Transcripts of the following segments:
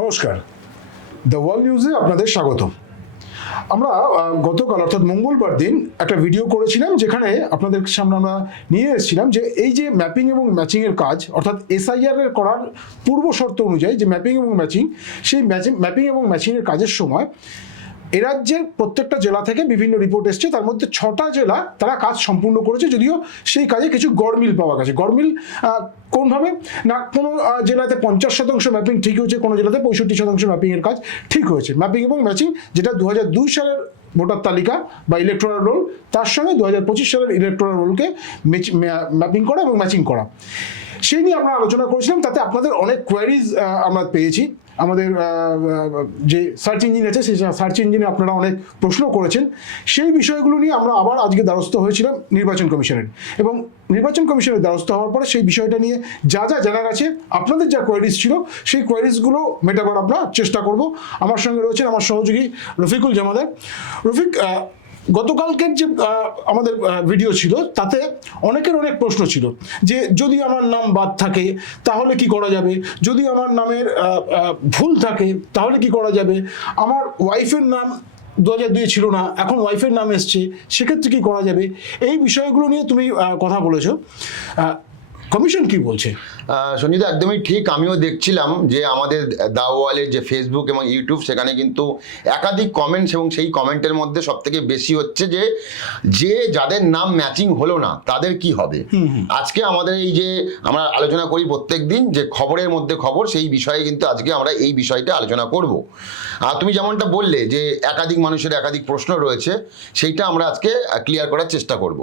নমস্কার। The world নিউজে আপনাদের স্বাগত আমরা গতকাল, অর্থাৎ মঙ্গলবার দিন একটা ভিডিও করেছিলাম যেখানে আপনাদের সামনে আমরা নিয়ে এসেছিলাম যে এই যে ম্যাপিং এবং ম্যাচিংয়ের কাজ, অর্থাৎ এসআইআর এর করার পূর্ব শর্ত অনুযায়ী যে ম্যাপিং এবং ম্যাচিং সেই ম্যাপিং এবং ম্যাচিংয়ের কাজের সময় এ রাজ্যের প্রত্যেকটা জেলা থেকে বিভিন্ন রিপোর্ট এসছে। তার মধ্যে ছটা জেলা তারা কাজ সম্পূর্ণ করেছে, যদিও সেই কাজে কিছু গড়মিল পাওয়া গেছে। গড়মিল কোনভাবে না, কোনো জেলাতে পঞ্চাশ শতাংশ ম্যাপিং ঠিক হয়েছে, কোনো জেলাতে পঁয়ষট্টি শতাংশ ম্যাপিংয়ের কাজ ঠিক হয়েছে। ম্যাপিং এবং ম্যাচিং যেটা দু সালের ভোটার তালিকা বা ইলেকট্রাল রোল তার সঙ্গে দু হাজার পঁচিশ সালের ইলেকট্রাল রোলকে ম্যাপিং করা এবং ম্যাচিং করা। সেই নিয়ে আমরা আলোচনা করেছিলাম, তাতে আপনাদের অনেক কোয়ারিজ আমরা পেয়েছি। আমাদের যে সার্চ ইঞ্জিন আছে, সেই সার্চ ইঞ্জিনে আপনারা অনেক প্রশ্ন করেছেন। সেই বিষয়গুলো নিয়ে আমরা আবার আজকে দ্বারস্থ হয়েছিলাম নির্বাচন কমিশনের। এবং নির্বাচন কমিশনের দ্বারস্থ হওয়ার পরে সেই বিষয়টা নিয়ে যা যা জানা গেছে আপনাদের যা কোয়ারিজ ছিল, সেই কোয়ারিজগুলো মেটাবার আমরা চেষ্টা করব। আমার সঙ্গে রয়েছেন আমার সহযোগী রফিকুল জামাদার। রফিক গতকালকের যে আমাদের ভিডিও ছিল, তাতে অনেকের অনেক প্রশ্ন ছিল যে যদি আমার নাম বাদ থাকে, তাহলে কি করা যাবে? যদি আমার নামের ভুল থাকে, তাহলে কি করা যাবে? আমার ওয়াইফের নাম দু হাজার দুই ছিল না, এখন ওয়াইফের নাম এসছে, সেক্ষেত্রে কি করা যাবে? এই বিষয়গুলো নিয়ে তুমি কথা বলেছ। কমিশন কি বলছে? সঞ্জিতা একদমই ঠিক। আমিও দেখছিলাম যে আমাদের দাওয়ালের যে ফেসবুক এবং ইউটিউব সেখানে কিন্তু একাধিক কমেন্টস এবং সেই কমেন্টের মধ্যে সব থেকে বেশি হচ্ছে যে যে যাদের নাম ম্যাচিং হলো না তাদের কি হবে? আজকে আমাদের এই যে আমরা আলোচনা করি প্রত্যেক দিন যে খবরের মধ্যে খবর সেই বিষয়ে কিন্তু আজকে আমরা এই বিষয়টা আলোচনা করব। আর তুমি যেমনটা বললে যে একাধিক মানুষের একাধিক প্রশ্ন রয়েছে সেইটা আমরা আজকে ক্লিয়ার করার চেষ্টা করব।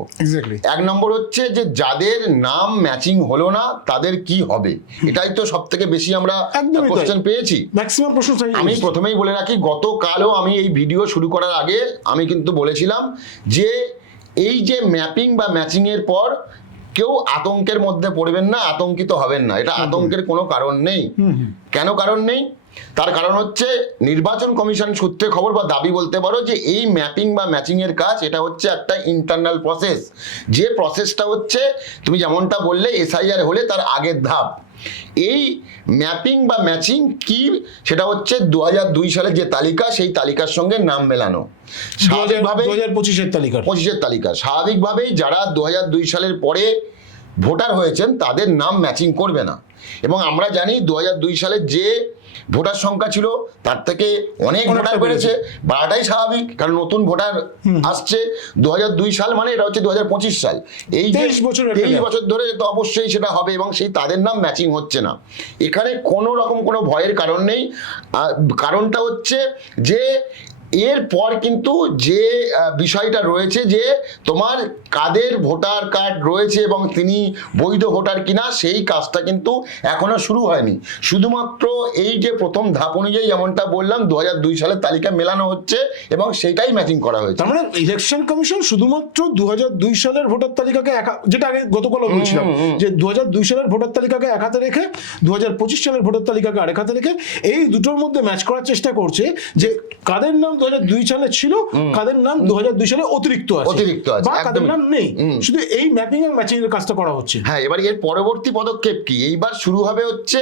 এক নম্বর হচ্ছে যে যাদের নাম ম্যাচিং হলো না তাদের কি হবে? এটাই তো সব থেকে বেশি আমরা। কোশ্চেন পেয়েছি। ম্যাক্সিমাম প্রশ্ন চাই আমি প্রথমেই বলে রাখি গতকালও আমি এই ভিডিও শুরু করার আগে আমি কিন্তু বলেছিলাম যে এই যে ম্যাপিং বা ম্যাচিং এর পর কেউ আতঙ্কের মধ্যে পড়বেন না আতঙ্কিত হবেন না। এটা আতঙ্কের কোনো কারণ নেই। কেন কারণ নেই? তার কারণ হচ্ছে নির্বাচন কমিশন সূত্রে খবর বা দাবি বলতে পারো যে এই ম্যাপিং বা ম্যাচিং এর কাজ এটা হচ্ছে একটা ইন্টারনাল প্রসেস যে প্রসেসটা হচ্ছে তুমি যেমনটা বললে এসআইআর হলে তার আগের ধাপ। এই ম্যাপিং বা ম্যাচিং কি সেটা হচ্ছে দু হাজার দুই সালের যে তালিকা সেই তালিকার সঙ্গে নাম মেলানো। স্বাভাবিকভাবে দু হাজার পঁচিশের তালিকা পঁচিশের তালিকা। স্বাভাবিকভাবেই যারা দু দুই সালের পরে ভোটার হয়েছেন তাদের নাম ম্যাচিং করবে না। এবং আমরা জানি দু হাজার দুই সালে যে ভোটার সংখ্যা ছিল তার থেকে অনেক ভোটার বেড়েছে। বাড়াটাই স্বাভাবিক কারণ নতুন ভোটার আসছে দু হাজার দুই সাল মানে এটা হচ্ছে দু হাজার পঁচিশ সাল। এই 23 বছরের তেইশ বছর ধরে তো অবশ্যই সেটা হবে এবং সেই তাদের নাম ম্যাচিং হচ্ছে না। এখানে কোনো রকম কোনো ভয়ের কারণ নেই। কারণটা হচ্ছে যে এরপর কিন্তু যে বিষয়টা রয়েছে যে তোমার কাদের ভোটার কার্ড রয়েছে এবং তিনি বৈধ ভোটার কিনা সেই কাজটা কিন্তু এখনও শুরু হয়নি। শুধুমাত্র এই যে প্রথম ধাপ অনুযায়ী যেমনটা বললাম দু হাজার দুই সালের তালিকা মেলানো হচ্ছে এবং সেটাই ম্যাচিং করা হয়েছে। তার মানে ইলেকশন কমিশন শুধুমাত্র দু হাজার দুই সালের ভোটার তালিকাকে একা যেটা আগে গতকাল বলছিলাম যে দু হাজার দুই সালের ভোটার তালিকাকে এক হাতে রেখে দু হাজার পঁচিশ সালের ভোটার তালিকাকে আরেক হাতে রেখে এই দুটোর মধ্যে ম্যাচ করার চেষ্টা করছে যে কাদের নাম দু দুই সালে ছিল কাদের নাম দু দুই সালে অতিরিক্ত আছে। অতিরিক্ত আছে, বা কাদের নাম নেই। শুধু এই ম্যাপিং আর ম্যাচিং এর কাজটা করা হচ্ছে। হ্যাঁ এবার এর পরবর্তী পদক্ষেপ কি? এইবার শুরু হবে হচ্ছে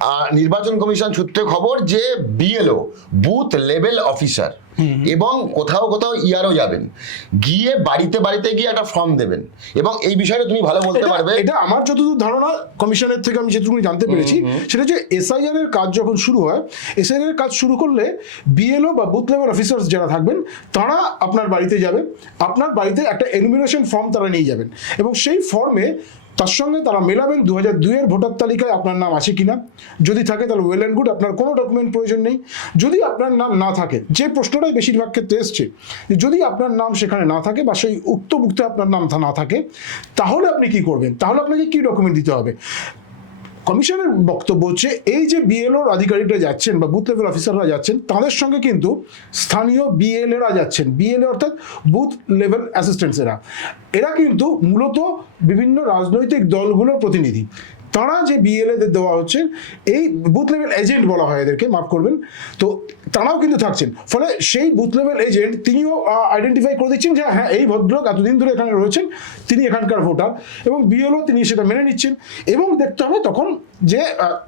আহ, নির্বাচন কমিশন সূত্রে খবর যে বিএলও বুথ লেভেল অফিসার এবং কোথাও কোথাও ইয়ারও যাবেন। গিয়ে বাড়িতে বাড়িতে গিয়ে একটা ফর্ম দেবেন। এবং এই বিষয়টা তুমি ভালো বলতে পারবে। এটা আমার যতদূর ধারণা কমিশনের থেকে আমি যেটুকু জানতে পেরেছি সেটা যে এসআইআর এর কাজ যখন শুরু হয় এসআইআর এর কাজ শুরু করলে বিএলও বা বুথ লেভেল অফিসার্স যারা থাকবেন তারা আপনার বাড়িতে যাবে। আপনার বাড়িতে একটা এনুমিনেশন ফর্ম তারা নিয়ে যাবেন। এবং সেই ফর্মে তার সঙ্গে তারা মেলাবেন। দু হাজার দুইয়ের ভোটার তালিকায় আপনার নাম আছে কিনা? যদি থাকে, তাহলে ওয়েল অ্যান্ড গুড আপনার কোনো ডকুমেন্ট প্রয়োজন নেই। যদি আপনার নাম না থাকে, যে প্রশ্নটাই বেশিরভাগ ক্ষেত্রে এসছে, যদি আপনার নাম সেখানে না থাকে বা সেই উক্ত বুকতে আপনার নাম না থাকে, তাহলে আপনি কি করবেন? তাহলে আপনাকে কি ডকুমেন্ট দিতে হবে? কমিশনের বক্তব্য হচ্ছে, এই যে বিএলওর আধিকারিকরা যাচ্ছেন বা বুথ লেভেল অফিসাররা যাচ্ছেন, তাদের সঙ্গে কিন্তু স্থানীয় বিএলএরা যাচ্ছেন। বিএলএ অর্থাৎ বুথ লেভেল অ্যাসিস্ট্যান্টসেরা এরা। কিন্তু মূলত বিভিন্ন রাজনৈতিক দলগুলোর প্রতিনিধি। তারা যে বিএলএদের দেওয়া হচ্ছে, এই বুথ লেভেল এজেন্ট বলা হয় এদেরকে, মাফ করবেন। তো তারাও কিন্তু থাকছেন। ফলে সেই বুথ লেভেল এজেন্ট তিনিও আইডেন্টিফাই করে দিচ্ছেন যে হ্যাঁ এই ভদ্রলোক এতদিন ধরে এখানে রয়েছেন তিনি এখানকার ভোটার এবং বিএলও তিনি সেটা মেনে নিচ্ছেন এবং দেখতে হবে তখন যে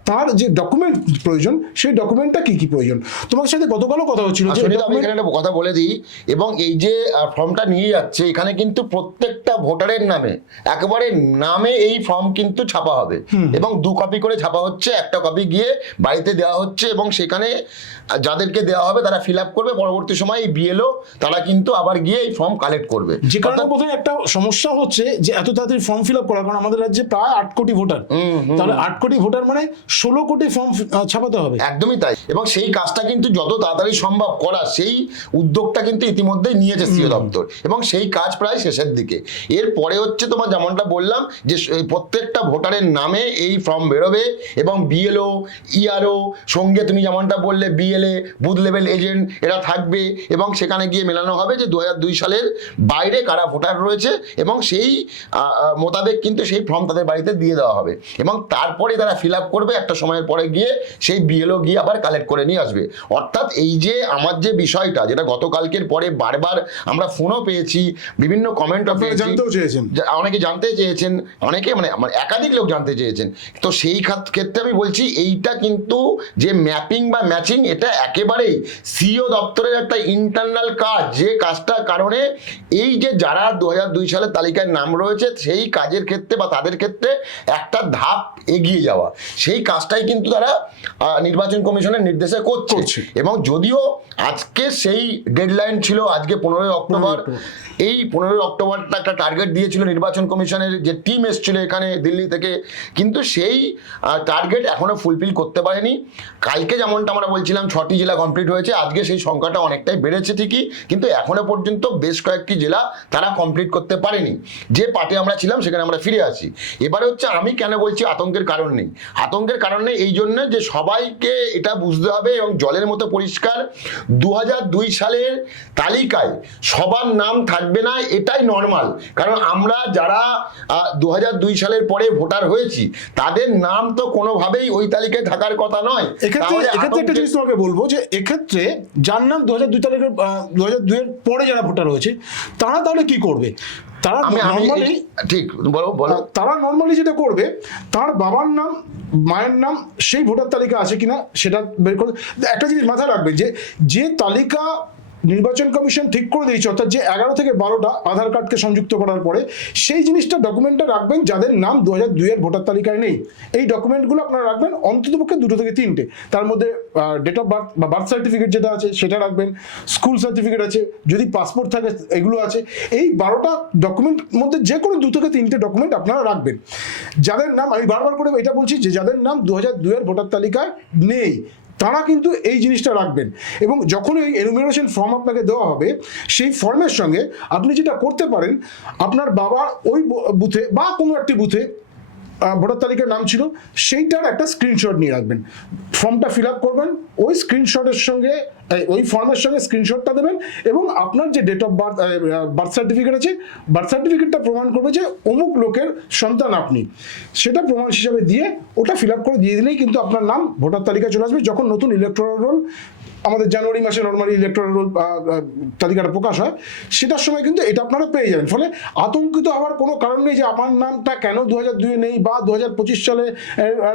তার যে ডকুমেন্ট প্রয়োজন সেই ডকুমেন্টটা কি কি প্রয়োজন। তোমার সাথে গতকালও কথা হচ্ছিল আমি এখানে একটা কথা বলে দিই এবং এই যে ফর্মটা নিয়ে যাচ্ছে এখানে কিন্তু প্রত্যেকটা ভোটারের নামে একেবারে নামে এই ফর্ম কিন্তু ছাপা হবে। এবং দু কপি করে ছাপা হচ্ছে একটা কপি গিয়ে বাড়িতে দেওয়া হচ্ছে এবং সেখানে যাদেরকে দেওয়া হবে তারা ফিল আপ করবে পরবর্তী সময় এই বিএলও তারা কিন্তু আবার গিয়ে এই ফর্ম কালেক্ট করবে। যে কারণে প্রথমে একটা সমস্যা হচ্ছে যে এত তাড়াতাড়ি ফর্ম ফিল আপ করা কারণ আমাদের রাজ্যে প্রায় আট কোটি ভোটার তাহলে আট কোটি ভোটার মানে ষোলো কোটি ফর্ম ছাপাতে হবে। একদমই তাই। এবং সেই কাজটা কিন্তু যত তাড়াতাড়ি সম্ভব করা সেই উদ্যোগটা কিন্তু ইতিমধ্যেই নিয়েছে সিও দপ্তর। এবং সেই কাজ প্রায় শেষের দিকে। এরপরে হচ্ছে তোমার যেমনটা বললাম যে প্রত্যেকটা ভোটারের নামে এই ফর্ম বেরোবে এবং বিএলও ইআরও সঙ্গে তুমি যেমনটা বললে বিএলএ বুথ লেভেল এজেন্ট এরা থাকবে এবং সেখানে গিয়ে মেলানো হবে যে দু হাজার দুই সালের বাইরে কারা ভোটার রয়েছে এবং সেই মোতাবেক কিন্তু সেই ফর্ম তাদের বাড়িতে দিয়ে দেওয়া হবে। এবং তারপরে তারা ফিল আপ করবে একটা সময়ের পরে গিয়ে সেই বিএলও গিয়ে আবার কালেক্ট করে নিয়ে আসবে। অর্থাৎ এই যে আমার যে বিষয়টা যেটা গতকালকের পরে বারবার আমরা ফোনও পেয়েছি বিভিন্ন কমেন্টও পেয়েছি জানতেও চেয়েছেন। যে অনেকে জানতে চেয়েছেন অনেকে মানে আমার একাধিক লোক জানতে চেয়েছেন। তো সেই ক্ষেত্রে আমি বলছি এইটা কিন্তু যে ম্যাপিং বা ম্যাচিং এটা একেবারেই সিও দপ্তরের একটা ইন্টারনাল কাজ। যে কাজটার কারণে এই যে যারা দু দুই সালের তালিকায় নাম রয়েছে সেই কাজের ক্ষেত্রে বা তাদের ক্ষেত্রে একটা ধাপ এগিয়ে যাওয়া। সেই কাজটাই কিন্তু তারা নির্বাচন কমিশনের নির্দেশে করছে। করছে। এবং যদিও আজকে সেই ডেডলাইন ছিল আজকে পনেরোই অক্টোবর এই পনেরোই অক্টোবরটা একটা টার্গেট দিয়েছিল নির্বাচন কমিশনের যে টিম এসেছিল এখানে দিল্লি থেকে। কিন্তু সেই টার্গেট এখনও ফুলফিল করতে পারেনি। কালকে যেমনটা আমরা বলছিলাম ছটি জেলা কমপ্লিট হয়েছে। আজকে সেই সংখ্যাটা অনেকটাই বেড়েছে ঠিকই কিন্তু এখনও পর্যন্ত বেশ কয়েকটি জেলা তারা কমপ্লিট করতে পারেনি। যে পার্টি আমরা ছিলাম সেখানে আমরা ফিরে আসি এবারে হচ্ছে আমি কেন বলছি আতঙ্কের কারণ নেই? আতঙ্কের কারণ নেই এই জন্য যে সবাইকে এটা বুঝতে হবে এবং জলের মতো পরিষ্কার দু দুই সালের তালিকায় সবার নাম থাকবে না এটাই নর্মাল কারণ আমরা যারা দু দুই সালের পরে ভোটার হয়েছি তাদের নাম তো কোনোভাবেই ওই তালিকায় থাকার কথা নয়। এক্ষেত্রে একটা জিনিস তোমাকে বলব যে এক্ষেত্রে যার নাম দু হাজার দুই তারিখের দু হাজার দুইয়ের পরে যারা ভোটার রয়েছে তারা তাহলে কি করবে? তারা নর্মালি ঠিক বলো বলো। তারা নর্মালি যেটা করবে তার বাবার নাম মায়ের নাম সেই ভোটার তালিকা আছে কিনা সেটা বের করে একটা জিনিস মাথায় রাখবে যে যে তালিকা নির্বাচন কমিশন ঠিক করে দিয়েছে, অর্থাৎ যে এগারো থেকে বারোটা আধার কার্ডকে সংযুক্ত করার পরে সেই জিনিসটা ডকুমেন্টটা রাখবেন যাদের নাম দু হাজার দুইয়ের ভোটার তালিকায় নেই। এই ডকুমেন্টগুলো আপনারা রাখবেন অন্ততপক্ষে দুটো থেকে তিনটে। তার মধ্যে ডেট অফ বার্থ বা বার্থ সার্টিফিকেট যেটা আছে সেটা রাখবেন স্কুল সার্টিফিকেট আছে, যদি পাসপোর্ট থাকে এগুলো আছে। এই বারোটা ডকুমেন্ট মধ্যে যে কোনো দু থেকে তিনটে ডকুমেন্ট আপনারা রাখবেন। যাদের নাম, আমি বারবার করে এটা বলছি যে যাদের নাম দু হাজার দুইয়ের ভোটার তালিকায় নেই তারা কিন্তু এই জিনিসটা রাখবেন। এবং যখন এই এনুমিনেশন ফর্ম আপনাকে দেওয়া হবে, সেই ফর্মের সঙ্গে আপনি যেটা করতে পারেন, আপনার বাবার ওই বুথে বা কোনো একটি বুথে ভোটার তালিকার নাম ছিল, সেইটার একটা স্ক্রিনশট নিয়ে রাখবেন। ফর্মটা ফিল আপ করবেন, ওই স্ক্রিনশটের সঙ্গে ওই ফর্মের সঙ্গে স্ক্রিনশটটা দেবেন এবং আপনার যে date of birth birth certificate আছে বার্থ সার্টিফিকেটটা প্রমাণ করবে যে অমুক লোকের সন্তান আপনি। সেটা প্রমাণ হিসাবে দিয়ে ওটা ফিল আপ করে দিয়ে দিলেই কিন্তু আপনার নাম ভোটার তালিকায় চলে আসবে। যখন নতুন ইলেকট্রাল রোল আমাদের জানুয়ারি মাসে নর্মালি ইলেকট্রাল রোল তালিকাটা প্রকাশ হয় সেটার সময় কিন্তু এটা আপনারা পেয়ে যাবেন। ফলে আতঙ্কিত হওয়ার কোনো কারণ নেই যে আমার নামটা কেন দু হাজার দুয়ে নেই বা দু হাজার পঁচিশ সালে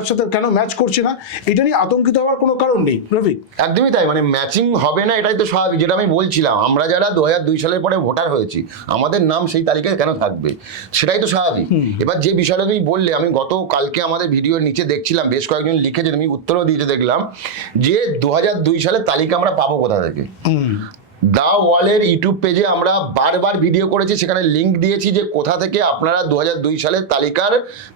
সাথে কেন ম্যাচ করছে না এটা নিয়ে আতঙ্কিত হওয়ার কোনো কারণ নেই। রফিক? একদমই তাই মানে ম্যাচিং হবে না এটাই তো স্বাভাবিক যেটা আমি বলছিলাম। আমরা যারা দু হাজার দুই সালের পরে ভোটার হয়েছি আমাদের নাম সেই তালিকায় কেন থাকবে? সেটাই তো স্বাভাবিক। এবার যে বিষয়টা তুমি বললে আমি গত কালকে আমাদের ভিডিওর নিচে দেখছিলাম বেশ কয়েকজন লিখেছে তুমি উত্তরও দিয়েছে দেখলাম যে দু হাজার দুই সালের তালিকা আমরা পাবো কোথা থেকে? দা ওয়ালের ইউটিউব পেজে আমরা বারবার ভিডিও করেছি সেখানে লিংক দিয়েছি যে কোথা থেকে আপনারা দু দুই সালের তালিকার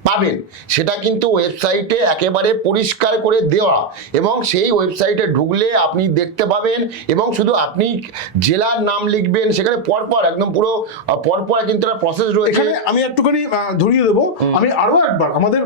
পাবেন। সেটা কিন্তু ওয়েবসাইটে একেবারে পরিষ্কার করে দেওয়া এবং সেই ওয়েবসাইটে ঢুকলে আপনি দেখতে পাবেন এবং শুধু আপনি জেলার নাম লিখবেন সেখানে পরপর একদম পুরো পরপর কিন্তু একটা প্রসেস রয়েছে। এখানে আমি একটুখানি ধরিয়ে দেবো। আমি আরও একবার আমাদের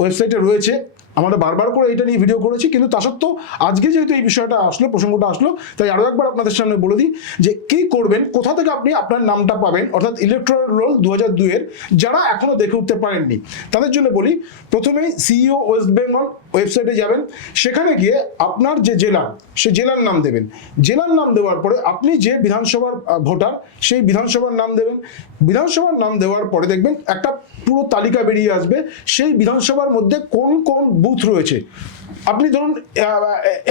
ওয়েবসাইটে রয়েছে আমরা বারবার করে এটা নিয়ে ভিডিও করেছি, কিন্তু তা সত্ত্বেও আজকে যেহেতু এই বিষয়টা আসলো, প্রসঙ্গটা আসলো, তাই আরও একবার আপনাদের সামনে বলে দিই যে কি করবেন, কোথা থেকে আপনি আপনার নামটা পাবেন, অর্থাৎ ইলেকট্রাল রোল দু হাজার দুইয়ের যারা এখনও দেখে উঠতে পারেননি। তাদের জন্য বলি, প্রথমেই সিইও ওয়েস্ট বেঙ্গল ওয়েবসাইটে যাবেন, সেখানে গিয়ে আপনার যে জেলা, সে জেলার নাম দেবেন। জেলার নাম দেওয়ার পরে আপনি যে বিধানসভার ভোটার, সেই বিধানসভার নাম দেবেন। বিধানসভার নাম দেওয়ার পরে দেখবেন একটা পুরো তালিকা বেরিয়ে আসবে, সেই বিধানসভার মধ্যে কোন কোন বুথ রয়েছে। আপনি ধরুন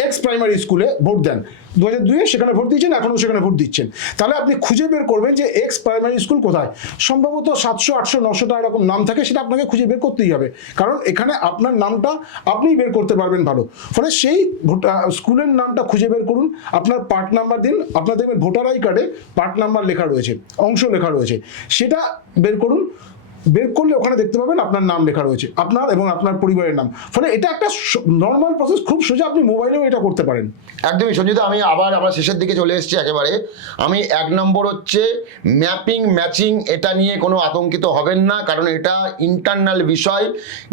এক্স প্রাইমারি স্কুলে ভোট দেন। দু হাজার দুইয়ে সেখানে ভোট দিচ্ছেন এখনও সেখানে ভোট দিচ্ছেন। তাহলে আপনি খুঁজে বের করবেন যে এক্স প্রাইমারি স্কুল কোথায়। সম্ভবত সাতশো, আটশো নশোটা এরকম নাম থাকে, সেটা আপনাকে খুঁজে বের করতেই হবে। কারণ এখানে আপনার নামটা আপনিই বের করতে পারবেন ভালো। ফলে সেই স্কুলের নামটা খুঁজে বের করুন। আপনার পার্ট নাম্বার দিন আপনার দেখবেন ভোটার আই কার্ডে পার্ট নাম্বার লেখা রয়েছে, অংশ লেখা রয়েছে। সেটা বের করুন। বের করলে ওখানে দেখতে পাবেন আপনার নাম লেখা রয়েছে, আপনার এবং আপনার পরিবারের নাম। ফলে এটা একটা নর্মাল প্রসেস খুব সোজা আপনি মোবাইলেও এটা করতে পারেন। একদমই, সঞ্জিতা, আমি আবার আমার শেষের দিকে চলে এসেছি একেবারে। আমি এক নম্বর হচ্ছে ম্যাপিং ম্যাচিং এটা নিয়ে কোনো আতঙ্কিত হবেন না, কারণ এটা ইন্টারনাল বিষয়।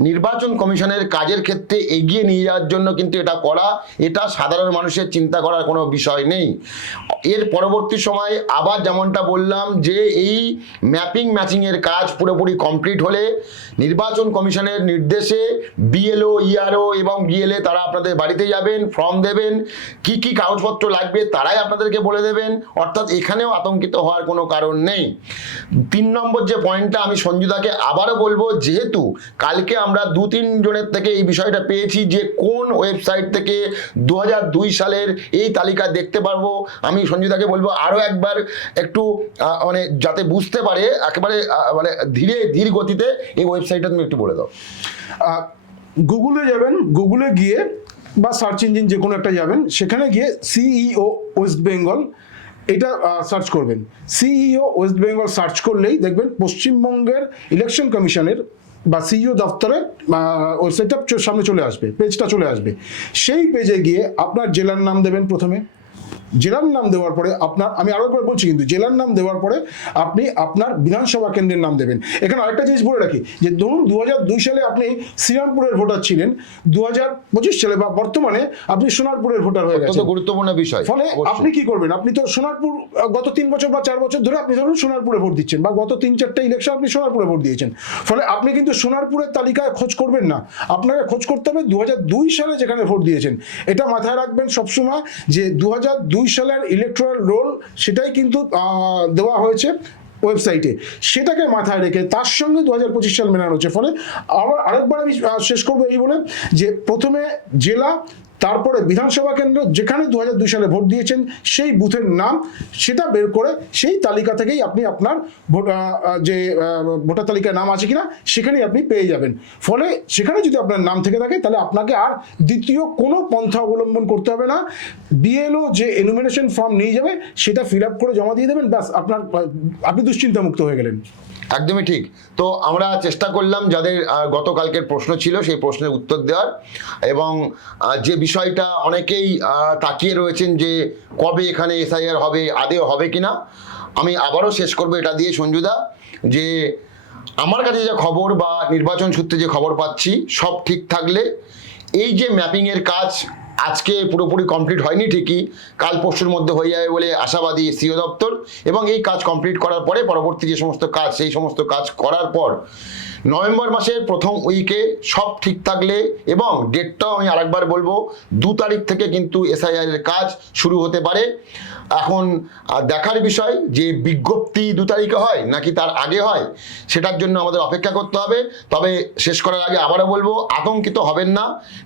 নির্বাচন কমিশনের কাজের ক্ষেত্রে এগিয়ে নিয়ে যাওয়ার জন্য কিন্তু এটা করা, এটা সাধারণ মানুষের চিন্তা করার কোনো বিষয় নেই। এর পরবর্তী সময় আবার যেমনটা বললাম যে, এই ম্যাপিং ম্যাচিংয়ের কাজ পুরোপুরি কমপ্লিট হলে নির্বাচন কমিশনের নির্দেশে বিএলও ইআরও এবং বিএলএ তারা আপনাদের বাড়িতে যাবেন ফর্ম দেবেন, কি কি কাগজপত্র লাগবে তারাই আপনাদেরকে বলে দেবেন। অর্থাৎ এখানেও আতঙ্কিত হওয়ার কোনো কারণ নেই। তিন নম্বর যে পয়েন্টটা আমি সঞ্জুদাকে আবারও বলব, যেহেতু কালকে আমরা দু তিন জনের থেকে এই বিষয়টা পেয়েছি যে কোন ওয়েবসাইট থেকে দু দুই সালের এই তালিকা দেখতে পারব, আমি সঞ্জুদাকে বলব আরও একবার একটু মানে যাতে বুঝতে পারে, একেবারে মানে ধীরে ধীর গতিতে এই ওয়েবসাইটটা তুমি একটু বলে দাও। গুগলে যাবেন গুগলে গিয়ে বা সার্চ ইঞ্জিন যে কোনো একটা যাবেন, সেখানে গিয়ে সিইও ওয়েস্ট বেঙ্গল এটা সার্চ করবেন। সিইও ওয়েস্ট বেঙ্গল সার্চ করলেই দেখবেন পশ্চিমবঙ্গের ইলেকশন কমিশনের বা সিইও দপ্তরের ওয়েবসাইটটা সামনে চলে আসবে পেজটা চলে আসবে। সেই পেজে গিয়ে আপনার জেলার নাম দেবেন প্রথমে। জেলার নাম দেওয়ার পরে আপনার আমি আরও একবার বলছি কিন্তু জেলার নাম দেওয়ার পরে আপনি আপনার বিধানসভা কেন্দ্রের নাম দেবেন। এখানে আরেকটা জিনিস বলে রাখি যে ধরুন দু সালে আপনি শ্রীরামপুরের ভোটার ছিলেন দু হাজার পঁচিশ সালে বা বর্তমানে আপনি সোনারপুরের ভোটার হয়ে গেছেন। গুরুত্বপূর্ণ বিষয়। ফলে আপনি কি করবেন? আপনি তো সোনারপুর গত তিন বছর বা চার বছর ধরে আপনি ধরুন সোনারপুরে ভোট দিচ্ছেন বা গত তিন চারটা ইলেকশন আপনি সোনারপুরে ভোট দিয়েছেন। ফলে আপনি কিন্তু সোনারপুরের তালিকায় খোঁজ করবেন না। আপনাকে খোঁজ করতে হবে দু দুই সালে যেখানে ভোট দিয়েছেন। এটা মাথায় রাখবেন সবসময় যে দু হাজার দুই দুই সালের ইলেকট্রাল রোল সেটাই কিন্তু দেওয়া হয়েছে ওয়েবসাইটে সেটাকে মাথায় রেখে তার সঙ্গে দু হাজার পঁচিশ সাল মেলানো হচ্ছে। ফলে আবার আরেকবার আমি শেষ করব এই বলে যে প্রথমে জেলা তারপরে বিধানসভা কেন্দ্র যেখানে দু দুই সালে ভোট দিয়েছেন, সেই বুথের নাম, সেটা বের করে সেই তালিকা থেকেই আপনি আপনার ভোট যে ভোটার তালিকায় নাম আছে কিনা, সেখানেই আপনি পেয়ে যাবেন। ফলে সেখানে যদি আপনার নাম থেকে থাকে, তাহলে আপনাকে আর দ্বিতীয় কোনো পন্থা অবলম্বন করতে হবে না। বিএলও যে এনুমিনেশন ফর্ম নিয়ে যাবে, সেটা ফিল আপ করে জমা দিয়ে দেবেন, ব্যাস, আপনার আপনি দুশ্চিন্তামুক্ত হয়ে গেলেন। একদমই ঠিক। তো আমরা চেষ্টা করলাম যাদের গতকালকের প্রশ্ন ছিল সেই প্রশ্নের উত্তর দেওয়ার এবং যে বিষয়টা অনেকেই তাকিয়ে রয়েছেন যে কবে এখানে এসআইআর হবে, আদেও হবে কিনা, আমি আবারও শেষ করব এটা দিয়ে সঞ্জুদা, যে আমার কাছে যে খবর বা নির্বাচন সূত্রে যে খবর পাচ্ছি সব ঠিক থাকলে এই যে ম্যাপিংয়ের কাজ আজকে পুরোপুরি কমপ্লিট হয়নি ঠিকই। কাল পরশুর মধ্যে হয়ে যাবে বলে আশাবাদী সিও দপ্তর এবং এই কাজ কমপ্লিট করার পরে পরবর্তী যে সমস্ত কাজ, সেই সমস্ত কাজ করার পর নভেম্বর মাসের প্রথম উইকে সব ঠিক থাকলে এবং ডেটটাও আমি আরেকবার বলব, দু তারিখ থেকে কিন্তু এসআইআর এর কাজ শুরু হতে পারে। এখন দেখার বিষয় যে বিজ্ঞপ্তি দু তারিখে হয় নাকি তার আগে হয়, সেটার জন্য আমাদের অপেক্ষা করতে হবে। তবে শেষ করার আগে আবারও বলব, আতঙ্কিত হবেন না।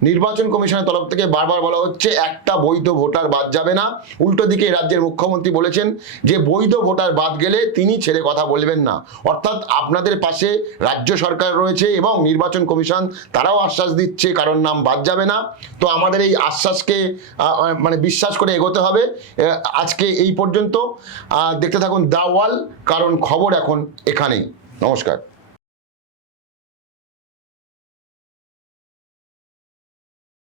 নির্বাচন কমিশনের তরফ থেকে বারবার বলা হচ্ছে, একটা বৈধ ভোটার বাদ যাবে না। উল্টো দিকে রাজ্যের মুখ্যমন্ত্রী বলেছেন যে, বৈধ ভোটার বাদ গেলে তিনি ছেড়ে কথা বলবেন না। অর্থাৎ আপনাদের পাশে রাজ্য সরকার রয়েছে এবং নির্বাচন কমিশন, তারাও আশ্বাস দিচ্ছে কারোর নাম বাদ যাবে না। তো আমাদের এই আশ্বাসকে মানে বিশ্বাস করে এগোতে হবে। আজকে এই পর্যন্ত। দেখতে থাকুন দা ওয়াল, কারণ খবর এখন এখানেই। নমস্কার।